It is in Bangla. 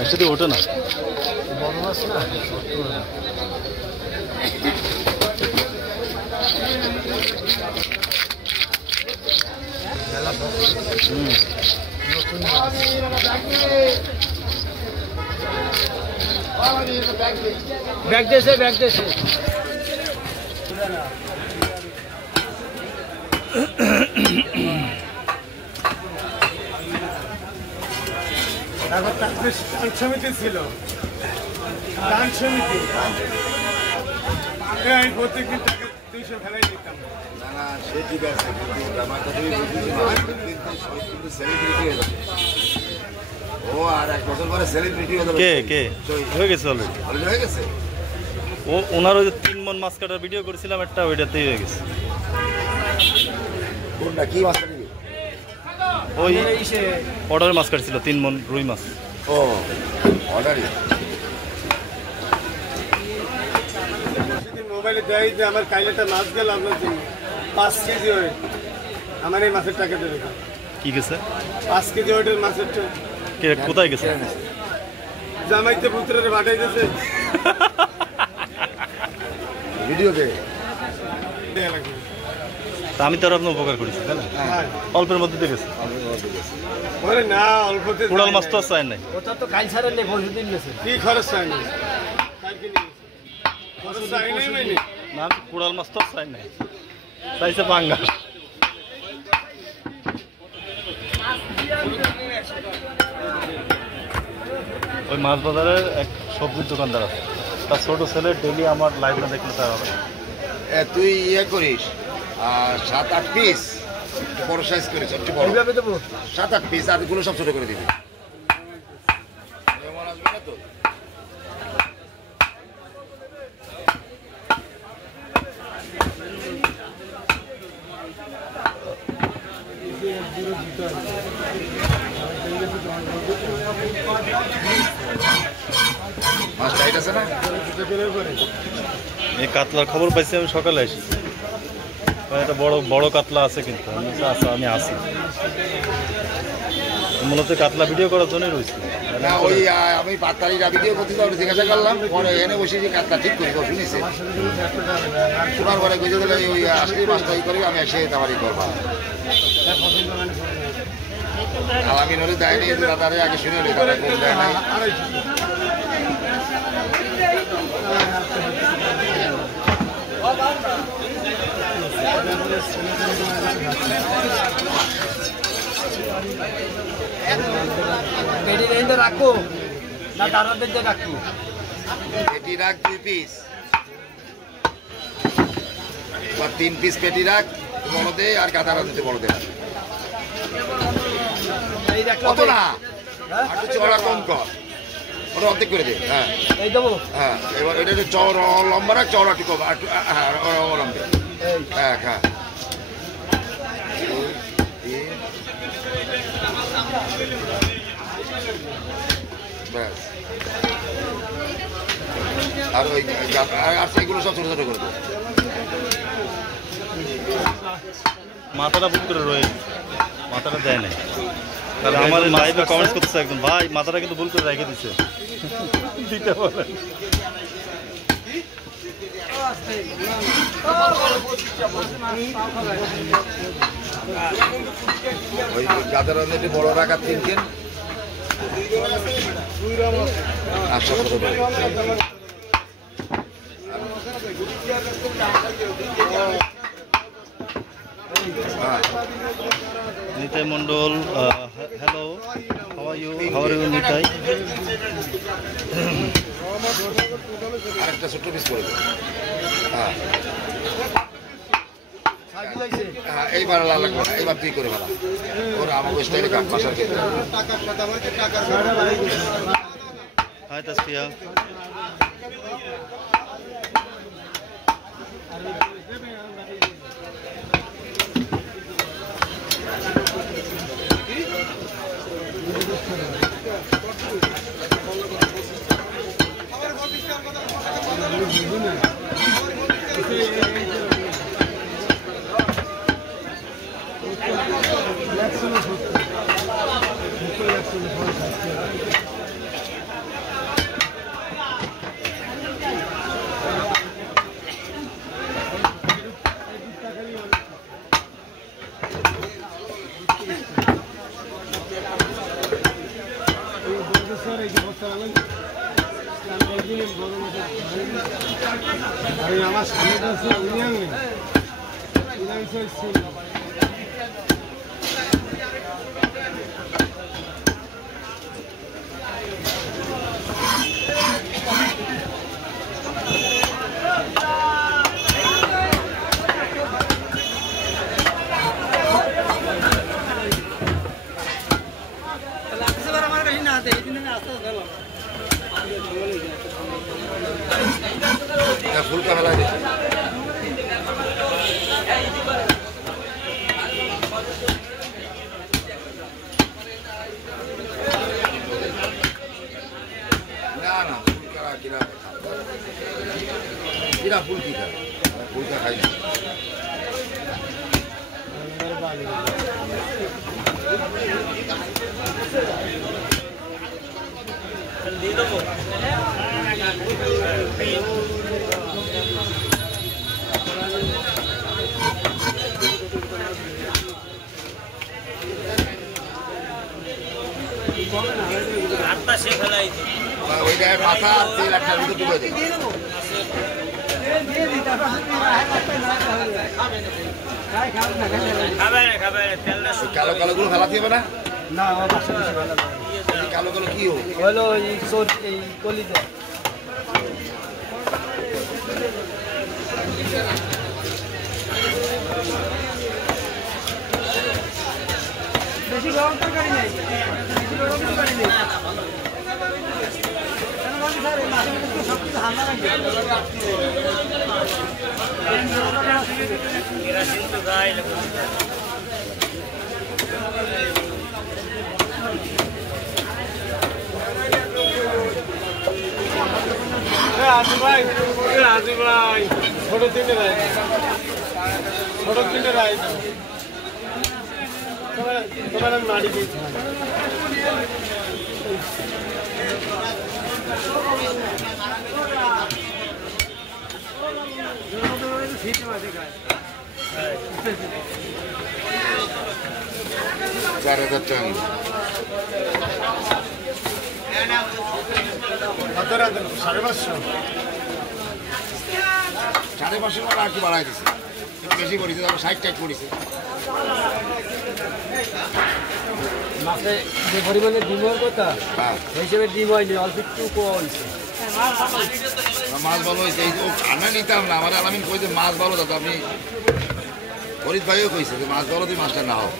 একসাথে ওঠে না, বড় মাছ না, ব্যাগ দেশে সমিতি ছিল, দান সমিতি, আমি প্রত্যেকদিন টাকা 200 ফেলাই দিতাম। না সে ঠিক আছে, কিন্তু আমার কথা কিন্তু সেলিব্রিটি হয়ে যাবে ও, আর 1 বছর পরে সেলিব্রিটি হয়ে যাবে। কে হয়ে গেছে অলরেডি হয়ে গেছে। ও ওনার ওই 3 মণ মাছ কাটার ভিডিও করেছিলাম একটা, ওইটাতেই হয়ে গেছে। কোনটা কি মাছ কাটবি? ওই অর্ডারের মাছ কাটছিল 3 মণ রুই মাছ। ও অর্ডারই মোবাইলে দেয় যে আমার কাইলেটা মাছ গেল আপনার জন্য 5 কেজি ওই আমার এই মাছের টাকা দেবে। কি গেছে? 5 কেজি ওইটার মাছের কে কোথায় গেছে? জামাইতে পুত্রের বাটাই দিয়েছে ভিডিওতে। তা আমি তো আর আপনার উপকার করেছি, তাই না? অল্পের মধ্যে দিয়ে গেছে। না অল্পতে কুড়াল মাছ তো চাই নাই, ওটা তো কাল ছাড়া নেই, পরশু দিন গেছে। কি খরচ চাই না, কালকে নিয়ে খরচ চাই নাই মানে না, কুড়াল মাছ তো চাই নাই, চাইছে পাঙ্গা। ওই মাছ বাজারের এক সবজির দোকানদার আছে, তার ছোট ছেলে ডেলি আমার লাইভ না দেখলে তার হবে। তুই করিস 7-8 পিস বড় সাইজ করিস, একটু বড় 7-8 পিস, আর গুলো সব ছোট করে দিবি। মাছ টাইট আছে না? এই কাতলার খবর পাইছি আমি সকালে এসে, একটা বড় কাতলা আছে, কিন্তু আমি আসি মূলত কাতলা ভিডিও করার জন্যই রয়েছে। না ওই আমি 5 তারিখে ভিডিও করতে জিজ্ঞাসা করলাম, পরে এনে বসে যে কাতলা ঠিক করি শুনেছে, শোনার পরে বুঝে দিলে ওই আসলে মাছটা করি, আমি এসে তাবারই করবো। আর আমি নলে দেয়নি, দাদারে আগে শুনে নিই, দাদা কোন দেয় নাই। রাখো না, দাদাদের রাখো। পেটি রাখ 2 পিস বা 3 পিস পেটি রাখ বড় দে, আর গাদা রাখতে বড় দে। কত না একটু চড়া কম কর, ওটা অর্ধেক করে দে। হ্যাঁ এই দেবো। হ্যাঁ এবার এটা একটু চওড়া লম্বা রাখ, চওড়া একটু কম, হ্যাঁ ওরম দে। হ্যাঁ হ্যাঁ ব্যাস। আর ওই আর সেগুলো সব ছোট ছোট করে দে। মাথাটা ভুল করে রয়ে, মাথাটা দেয় নাই। তাহলে আমার লাইভে কমেন্টস করতেছে একদম, ভাই মাথাটা কিন্তু ভুল করে রেখে দিচ্ছে। দিতে বলে ওই গাদার একটু বড় রাখা 3 কেন আর সব ছোট করে। Nitai Mondal, hello, how are you Nitai? আরেকটা ছোট্ট পিস করে দেব। হ্যাঁ এইবার লাগবে না, এইবার তুই করে ফেলা ওরা আমাকে স্টাইলে কাট পাশার খেতে। হাই তাসফিয়া, আমি আমার স্বামীটা আছে ইউনিয়ন নেই ফুলকা মেলা দেখি না না ফুলকা কিরা কিরা ফুল কিরা ফুলকা খাই না ওই জায়গায় মাথা তেল একটা ভিতরে ডুবে দেয় কালো কালো গুলো ফেলাতে হবে না না আমার বাসা বেশি ভালো না কালো কালো কি হোক হলো এই সোর এই কলিজা বেশি গরম তরকারি নেই বেশি গরম তরকারি নেই রাজু ভাই ছোট তিনটে রায় তোমার আমি মারি দিয়েছি চার হাজার টাকা সাড়ে 500 টাকা আর কি বাড়াই দিছে একটু বেশি করেছে তারপর 60 টাকা করেছে মাসে যে পরিমাণে ডিম হওয়ার কথা হ্যাঁ সেই হিসেবে ডিম হয়নি অল্প একটু কমছে মাছ ভালো হয়েছে এই তো আমরা নিতাম না আমার আলামিন কইছে মাছ ভালো দাদা আপনি ফরিদ ভাইও কইছে যে মাছ ভালো তুই মাছটা না হোক